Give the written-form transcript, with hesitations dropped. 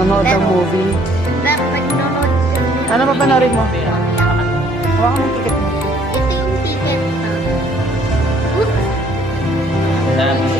nanonood ng movie. Pero pag nanonood kami, Ano pa panorin mo? Hawa ka ng ticket mo. ito yung ticket na. Dami.